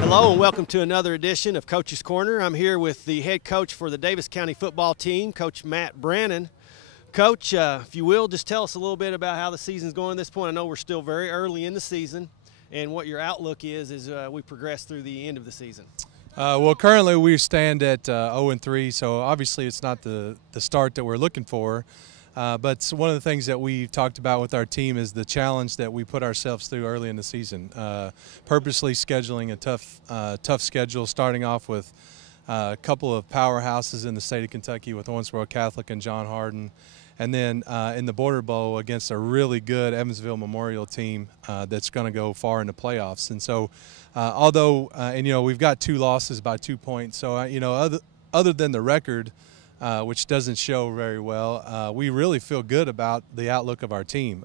Hello and welcome to another edition of Coach's Corner. I'm here with the head coach for the Daviess County football team, Coach Matt Brannon. Coach, if you will, just tell us a little bit about how the season's going at this point. I know we're still very early in the season, and what your outlook is as we progress through the end of the season. Well, currently we stand at 0-3, so obviously it's not the start that we're looking for. But one of the things that we talked about with our team is the challenge that we put ourselves through early in the season, purposely scheduling a tough schedule, starting off with a couple of powerhouses in the state of Kentucky with Owensboro Catholic and John Hardin, and then in the Border Bowl against a really good Evansville Memorial team that's going to go far in the playoffs. And so although, we've got 2 losses by 2 points, so, other than the record, which doesn't show very well, we really feel good about the outlook of our team.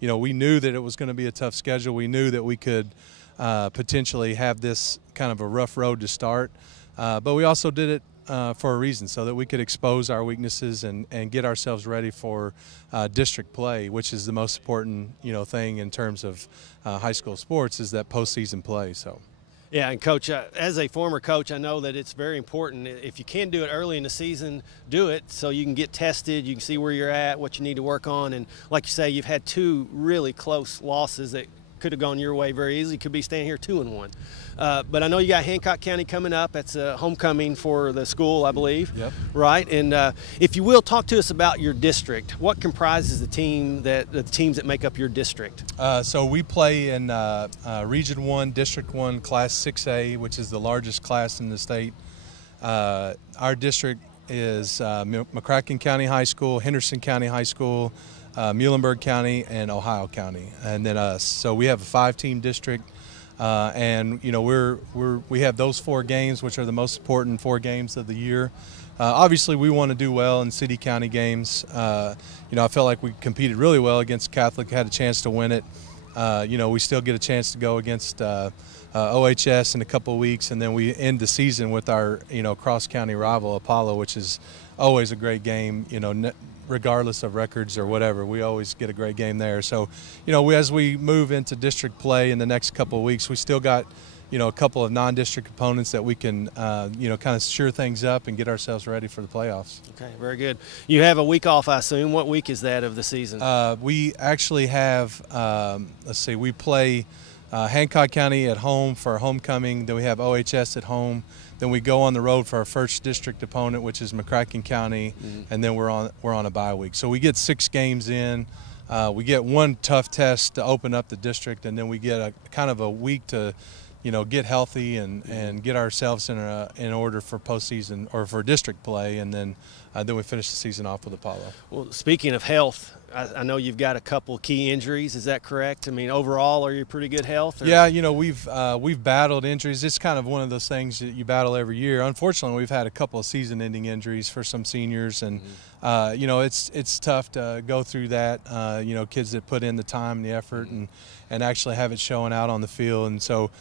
We knew that it was going to be a tough schedule. We knew that we could potentially have this kind of a rough road to start, but we also did it for a reason, so that we could expose our weaknesses and get ourselves ready for district play, which is the most important thing in terms of high school sports, is that postseason play. So. Yeah, and Coach, as a former coach, I know that it's very important. If you can do it early in the season, do it so you can get tested, you can see where you're at, what you need to work on. And like you say, you've had 2 really close losses that could have gone your way very easily. Could be staying here 2-1. But I know you got Hancock County coming up. That's a homecoming for the school, I believe. Yep. Right? And if you will, talk to us about your district. What comprises the teams that make up your district? So we play in Region 1, District 1, Class 6A, which is the largest class in the state. Our district is McCracken County High School, Henderson County High School, Muhlenberg County, and Ohio County, and then us. So we have a 5-team district, and we have those 4 games, which are the most important 4 games of the year. Obviously, we want to do well in city county games. I felt like we competed really well against Catholic, had a chance to win it. We still get a chance to go against OHS in a couple of weeks, and then we end the season with our cross-county rival Apollo, which is always a great game. Regardless of records or whatever, we always get a great game there. So, as we move into district play in the next couple of weeks, we still got, a couple of non-district opponents that we can, kind of sure things up and get ourselves ready for the playoffs. Okay, very good. You have a week off, I assume. What week is that of the season? We actually have, we play Hancock County at home for homecoming. Then we have OHS at home. Then we go on the road for our first district opponent, which is McCracken County, and then we're on a bye week. So we get 6 games in. We get 1 tough test to open up the district, and then we get a kind of a week to, get healthy and get ourselves in order for postseason or for district play, and then we finish the season off with Apollo. Well, speaking of health, I know you've got a couple key injuries. Is that correct? I mean, overall, are you pretty good health? Or? Yeah, we've battled injuries. It's kind of one of those things that you battle every year. Unfortunately, we've had a couple of season-ending injuries for some seniors, and it's tough to go through that. Kids that put in the time and the effort and actually have it showing out on the field. And so,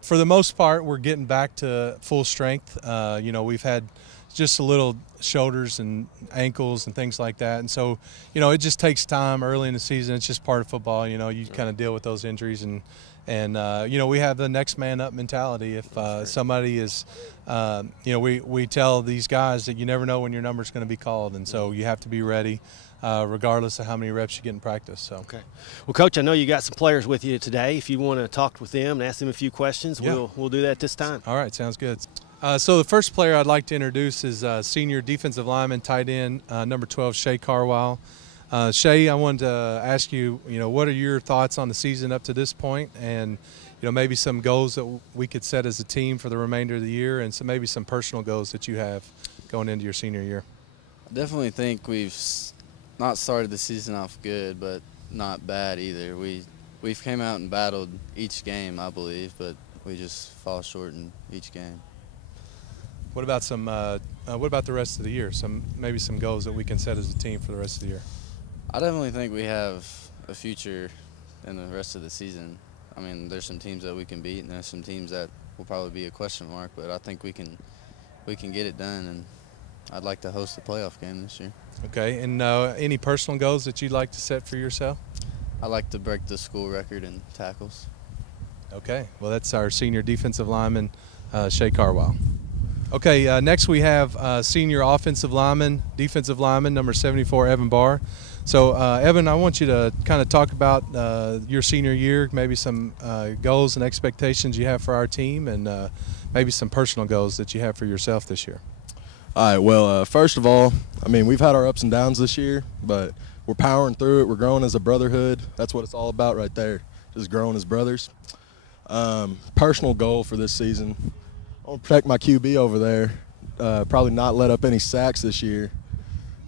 for the most part, we're getting back to full strength. We've had just a little shoulders and ankles and things like that. And so, it just takes time early in the season. It's just part of football. You kind of deal with those injuries. And we have the next man up mentality. If somebody is, we tell these guys that you never know when your number is going to be called. And so you have to be ready. Regardless of how many reps you get in practice. So. Okay. Well, Coach, I know you got some players with you today. If you want to talk with them and ask them a few questions, we'll do that this time. All right, sounds good. So the first player I'd like to introduce is senior defensive lineman, tight end, number 12, Shay Carwile. Shay, I wanted to ask you, what are your thoughts on the season up to this point, and maybe some goals that we could set as a team for the remainder of the year, and maybe some personal goals that you have going into your senior year. I definitely think we've not started the season off good, but not bad either. We've came out and battled each game, I believe, but we just fall short in each game. What about what about the rest of the year? Maybe some goals that we can set as a team for the rest of the year. I definitely think we have a future in the rest of the season. I mean, there's some teams that we can beat, and there's some teams that will probably be a question mark. But I think we can we can get it done, and I'd like to host a playoff game this year. Okay, and any personal goals that you'd like to set for yourself? I'd like to break the school record in tackles. Okay, well, that's our senior defensive lineman, Shea Carwile. Okay, next we have senior offensive lineman, defensive lineman, number 74, Evan Barr. So, Evan, I want you to kind of talk about your senior year, maybe some goals and expectations you have for our team, and maybe some personal goals that you have for yourself this year. All right, well, first of all, I mean, we've had our ups and downs this year, but we're powering through it. We're growing as a brotherhood. That's what it's all about right there, just growing as brothers. Personal goal for this season, I want to protect my QB over there, probably not let up any sacks this year.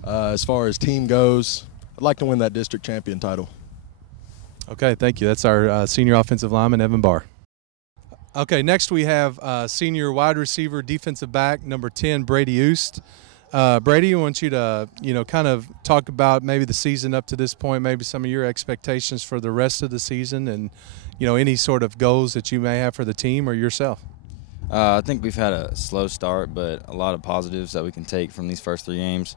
As far as team goes, I'd like to win that district champion title. Okay, thank you. That's our senior offensive lineman, Evan Barr. Okay, next we have senior wide receiver, defensive back, number 10, Brady Oost. Brady, I want you to, kind of talk about maybe the season up to this point, maybe some of your expectations for the rest of the season, and, any sort of goals that you may have for the team or yourself. I think we've had a slow start, but a lot of positives that we can take from these first 3 games.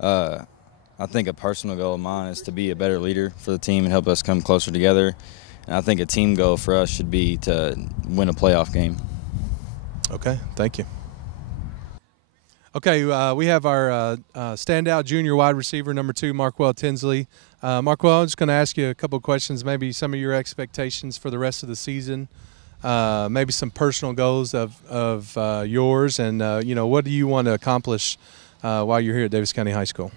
I think a personal goal of mine is to be a better leader for the team and help us come closer together. And I think a team goal for us should be to win a playoff game. Okay, thank you. Okay, we have our standout junior wide receiver, number 2, Marquell Tinsley. Marquell, I'm just going to ask you a couple of questions, maybe some of your expectations for the rest of the season, maybe some personal goals of yours, and, what do you want to accomplish while you're here at Daviess County High School?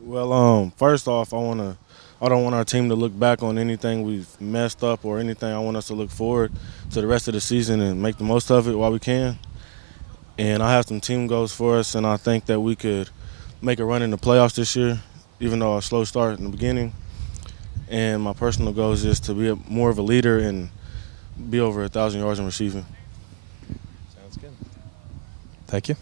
Well, first off, I don't want our team to look back on anything we've messed up or anything. I want us to look forward to the rest of the season and make the most of it while we can. And I have some team goals for us, and I think that we could make a run in the playoffs this year, even though a slow start in the beginning. And my personal goal is just to be more of a leader and be over 1,000 yards in receiving. Sounds good. Thank you.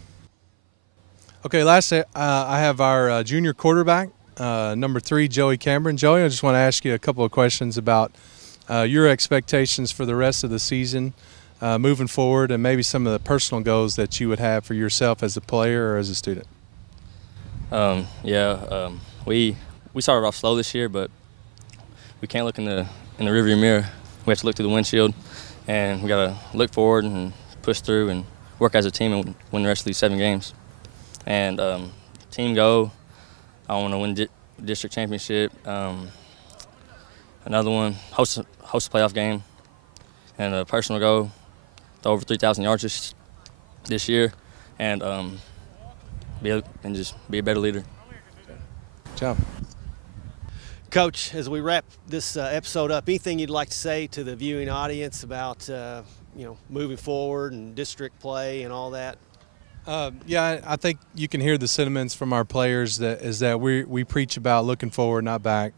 Okay, last I have our junior quarterback, number 3, Joey Cameron. Joey, I just want to ask you a couple of questions about your expectations for the rest of the season, moving forward, and maybe some of the personal goals that you would have for yourself as a player or as a student. We started off slow this year, but we can't look in the rearview mirror. We have to look through the windshield, and we got to look forward and push through and work as a team and win the rest of these 7 games. And team goal, I want to win district championship. Another one, host a playoff game. And a personal goal, to over 3,000 yards this year, and just be a better leader. Good job. Coach, as we wrap this episode up, anything you'd like to say to the viewing audience about moving forward and district play and all that? I think you can hear the sentiments from our players that we preach about looking forward, not back.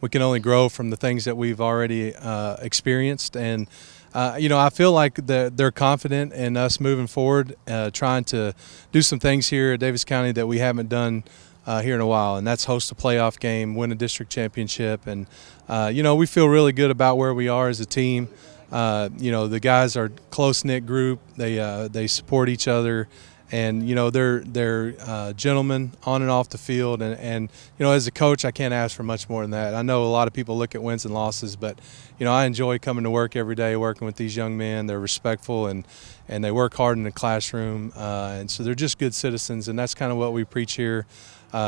We can only grow from the things that we've already experienced, and I feel like they're confident in us moving forward, trying to do some things here at Daviess County that we haven't done here in a while, and that's host a playoff game, win a district championship, and we feel really good about where we are as a team. The guys are a close-knit group. They support each other, and they're gentlemen on and off the field. And as a coach, I can't ask for much more than that. I know a lot of people look at wins and losses, but I enjoy coming to work every day, working with these young men. They're respectful and they work hard in the classroom, and so they're just good citizens. And that's kind of what we preach here.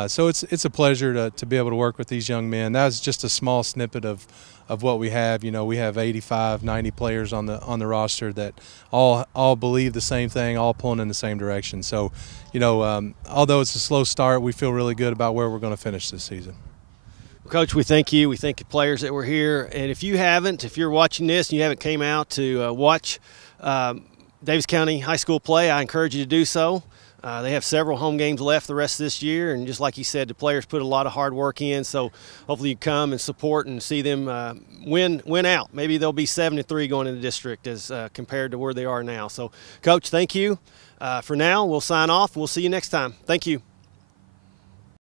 So it's a pleasure to be able to work with these young men. That was just a small snippet of what we have. We have 85, 90 players on the roster that all believe the same thing, all pulling in the same direction. So, although it's a slow start, we feel really good about where we're going to finish this season. Coach, we thank you. We thank the players that were here. And if you're watching this and you haven't came out to watch Daviess County High School play, I encourage you to do so. They have several home games left the rest of this year, and just like you said, the players put a lot of hard work in, so hopefully you come and support and see them win out. Maybe they'll be 7-3 going into district as compared to where they are now. So, Coach, thank you. For now, we'll sign off. We'll see you next time. Thank you.